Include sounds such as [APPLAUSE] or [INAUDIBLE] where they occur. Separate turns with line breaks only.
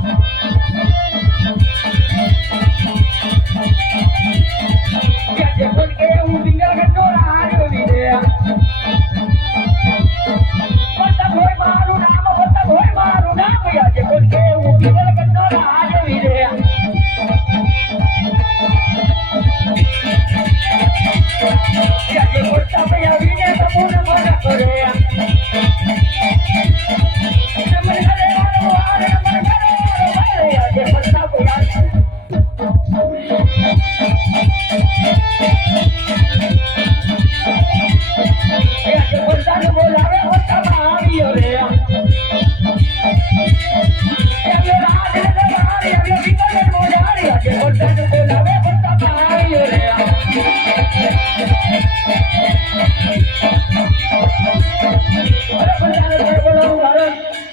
Thank [LAUGHS] you.